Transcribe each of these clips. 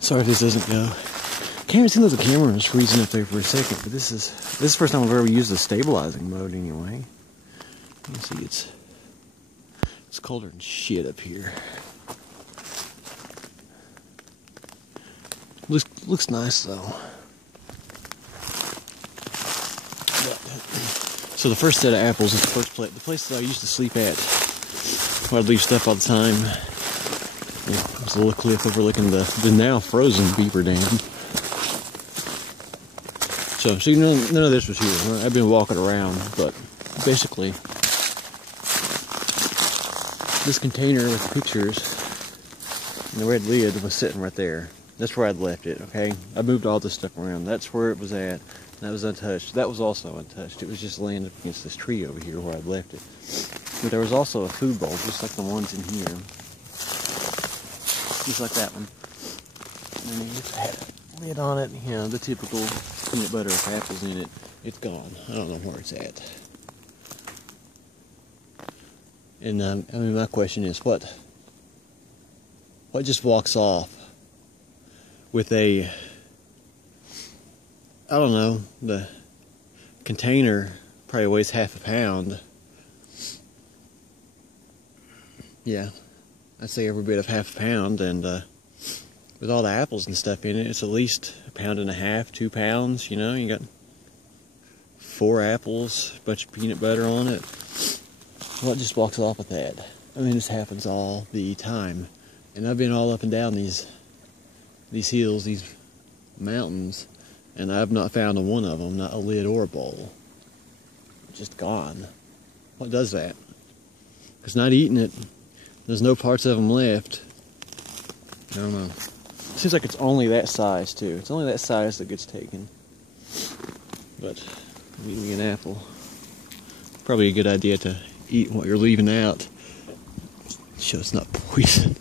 Sorry if this doesn't go. It seems like the camera was freezing up there for a second, but this is the first time I've ever used the stabilizing mode anyway. You see, it's colder than shit up here. Looks nice though. So the first set of apples is the place that I used to sleep at, where I'd leave stuff all the time. There's a little cliff overlooking the now frozen Beaver Dam. So none of this was here. I've been walking around, but basically this container with the pictures and the red lid was sitting right there. That's where I'd left it, okay? I moved all this stuff around. That's where it was at. That was untouched. That was also untouched. It was just laying up against this tree over here where I'd left it. But there was also a food bowl, just like the ones in here. Just like that one. And it had a lid on it. You know, the typical peanut butter with apples in it. It's gone. I don't know where it's at. And I mean, my question is, what just walks off with a, I don't know, the container probably weighs half a pound. Yeah, I'd say every bit of half a pound, and with all the apples and stuff in it, it's at least 1.5 pounds, 2 pounds, you know. You got 4 apples, a bunch of peanut butter on it. What just walks off with that? I mean, this happens all the time. And I've been all up and down these hills, these mountains, and I've not found a one of them, not a lid or a bowl. Just gone. What does that? Because not eating it, there's no parts of them left. I don't know. Seems like it's only that size too. It's only that size that gets taken. But eat me an apple. Probably a good idea to eat what you're leaving out. Show it's not poison.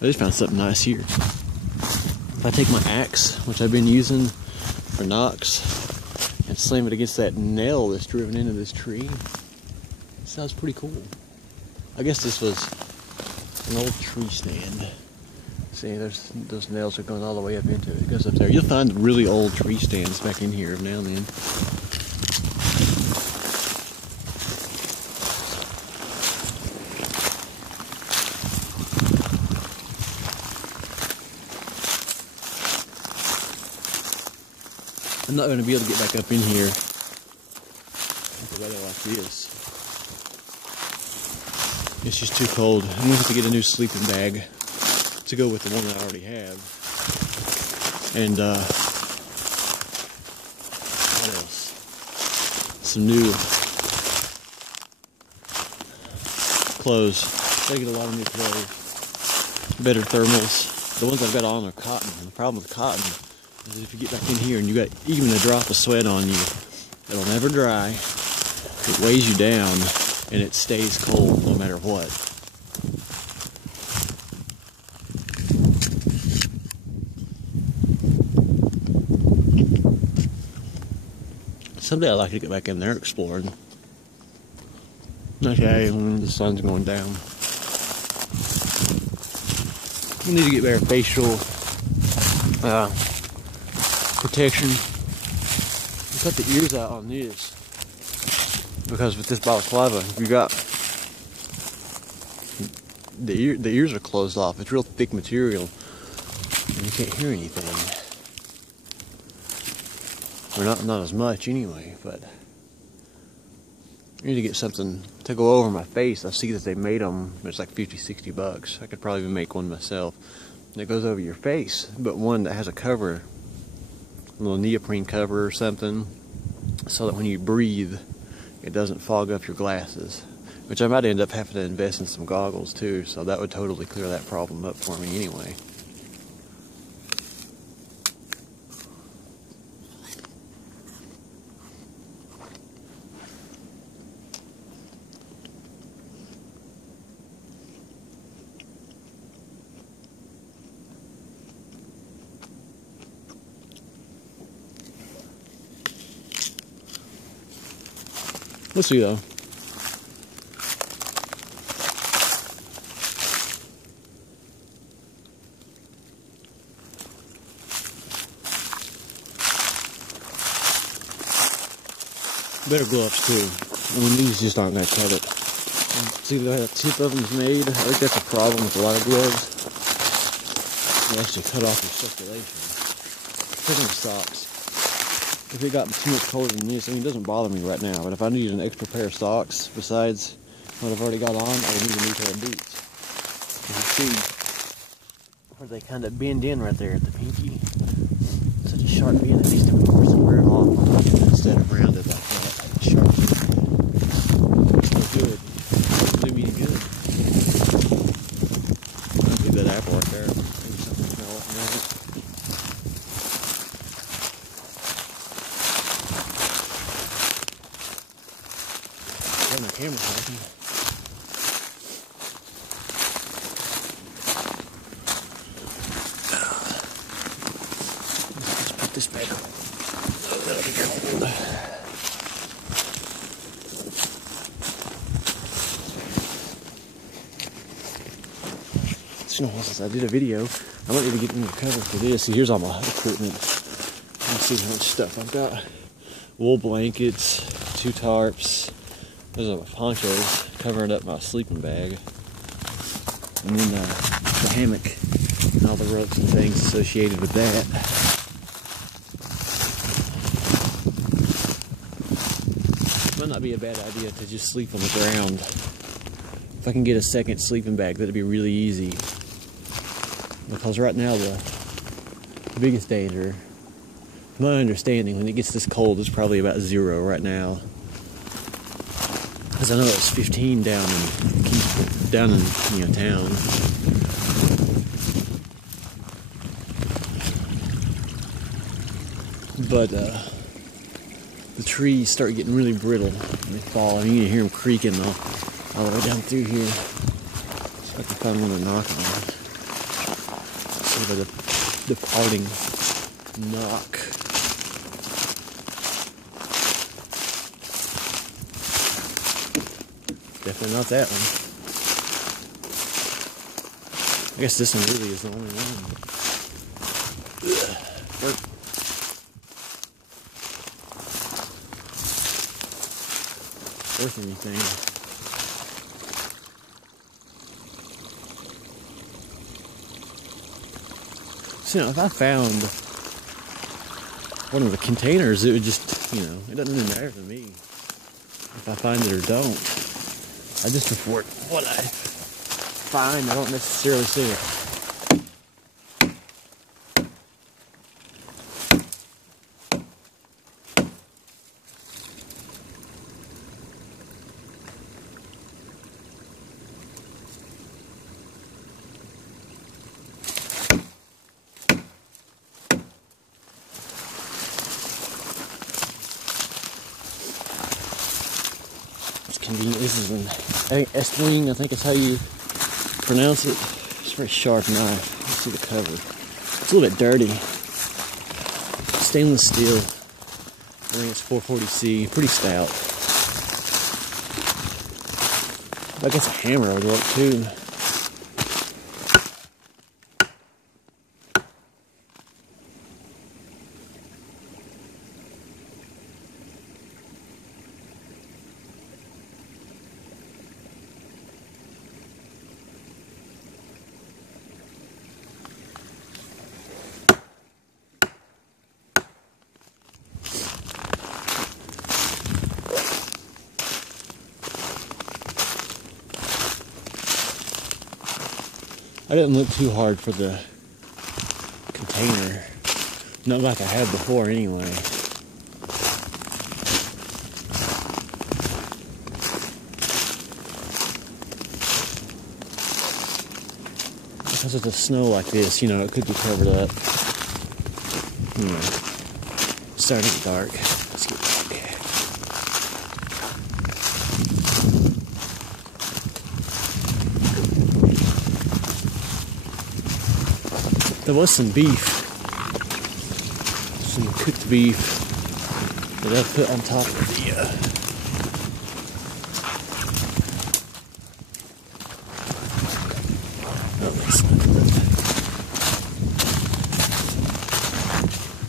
I just found something nice here. If I take my axe, which I've been using for knocks, and slam it against that nail that's driven into this tree, it sounds pretty cool. I guess this was an old tree stand. See, those nails are going all the way up into it. It goes up there. You'll find really old tree stands back in here now and then. I'm not going to be able to get back up in here with the weather like this. It's just too cold. I'm going to have to get a new sleeping bag to go with the one that I already have. And, what else? Some new clothes. I get a lot of new clothes. Better thermals. The ones I've got on are cotton. And the problem with cotton is if you get back in here and you got even a drop of sweat on you, it'll never dry. It weighs you down and it stays cold no matter what. Someday I'd like to get back in there exploring. Okay, when the sun's going down. We need to get better facial protection. Cut the ears out on this, because with this balaclava, you got the ears are closed off. It's real thick material, and you can't hear anything. Or not as much anyway. But I need to get something to go over my face. I see that they made them. It's like $50-$60. I could probably even make one myself. And it goes over your face, but one that has a cover. A little neoprene cover or something, so that when you breathe, it doesn't fog up your glasses. Which I might end up having to invest in some goggles too, so that would totally clear that problem up for me anyway. Let's see though. Better gloves too. I mean, these just aren't gonna cut it. See the tip of them's made? I think that's a problem with a lot of gloves. They actually cut off your circulation. Taking the socks. If it got too much colder than this, I mean, it doesn't bother me right now, but if I needed an extra pair of socks besides what I've already got on, I would need a new pair of boots. You can see where they kind of bend in right there at the pinky. Such a sharp bend, at least of course, wear it on instead of rounded like that. Sharp. Good. Doesn't do me any good. I'll leave that apple right there. Maybe something smell like that. Got my camera working. Let's put this back on. Oh, that'll be cold. You know, since I did a video, I might need to get in the cover for this. See, here's all my equipment. Let's see how much stuff I've got. Wool blankets, 2 tarps. Those are my ponchos covering up my sleeping bag. And then the hammock and all the ropes and things associated with that. Might not be a bad idea to just sleep on the ground. If I can get a second sleeping bag, that'd be really easy. Because right now the biggest danger, from my understanding, when it gets this cold, it's probably about 0 right now. Because I know it's 15 down in town. But the trees start getting really brittle when they fall. I mean, you can hear them creaking all the way down through here. So I can find one to knock on. See by the parting knock. Definitely not that one. I guess this one really is the only one. Worth anything. So, if I found one of the containers, it would just, it doesn't really matter to me if I find it or don't. I just report what I find. I don't necessarily see it. Convenient. This is an Estling, I think is how you pronounce it. It's a very sharp knife. You see the cover. It's a little bit dirty. Stainless steel. I think it's 440C. Pretty stout. I guess a hammer would work too. I didn't look too hard for the container. Not like I had before anyway. Because of the snow like this, it could be covered up. It's starting to get dark. Let's get back. There was some beef, some cooked beef that I put on top of the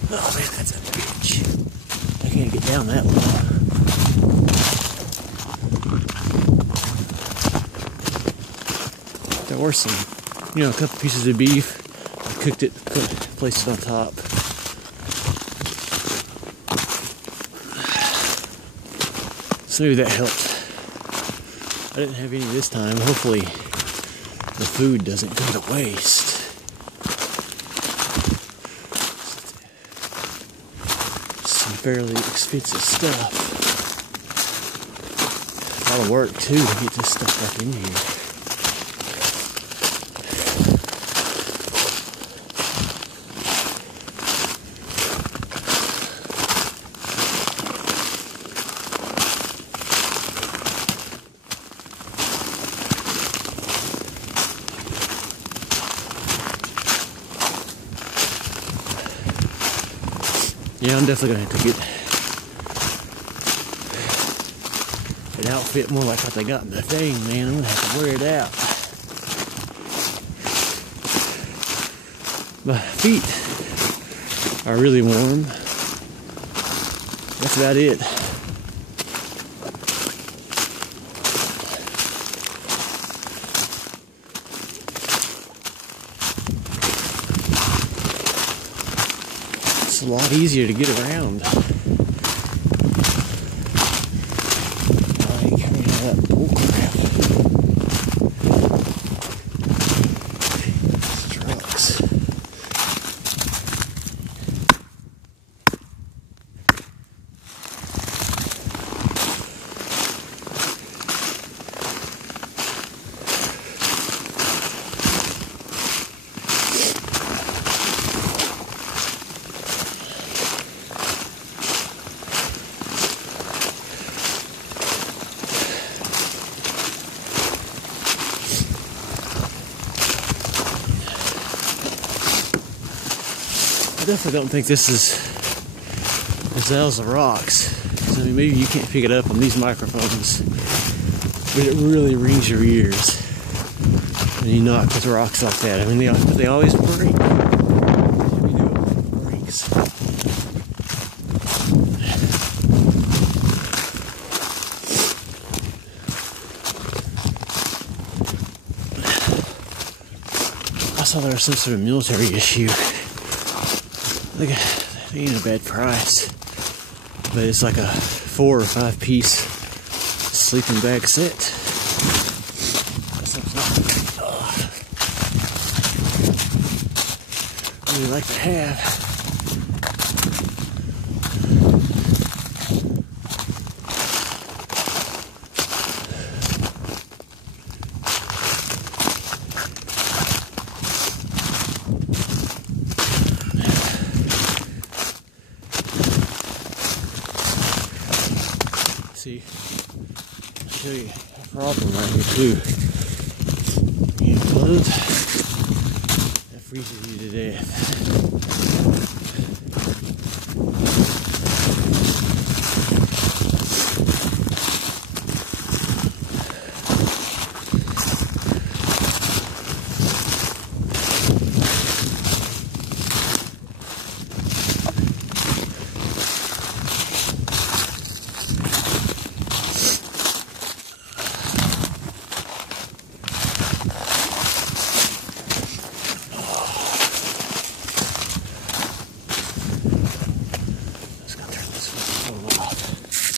oh man, that's a bitch. I can't get down that low. or some, a couple pieces of beef. I cooked it, placed it on top. So maybe that helped. I didn't have any this time. Hopefully the food doesn't go to waste. Some fairly expensive stuff. A lot of work too to get this stuff back in here. Yeah, I'm definitely gonna have to get an outfit more like what they got in the thing, man. I'm gonna have to wear it out. My feet are really warm. That's about it. It's a lot easier to get around. Oh crap. These trucks. I definitely don't think this is Zelza rocks. So, I mean, maybe you can't pick it up on these microphones, but it really rings your ears when you knock with rocks like that. I mean, they always break. We know it breaks. I saw there was some sort of military issue. Look, it ain't a bad price, but it's like a 4 or 5 piece sleeping bag set. That's something I really like to have. See, I'll show you a problem right here too. You clothes, that freezes you to death. Just gonna turn this one off.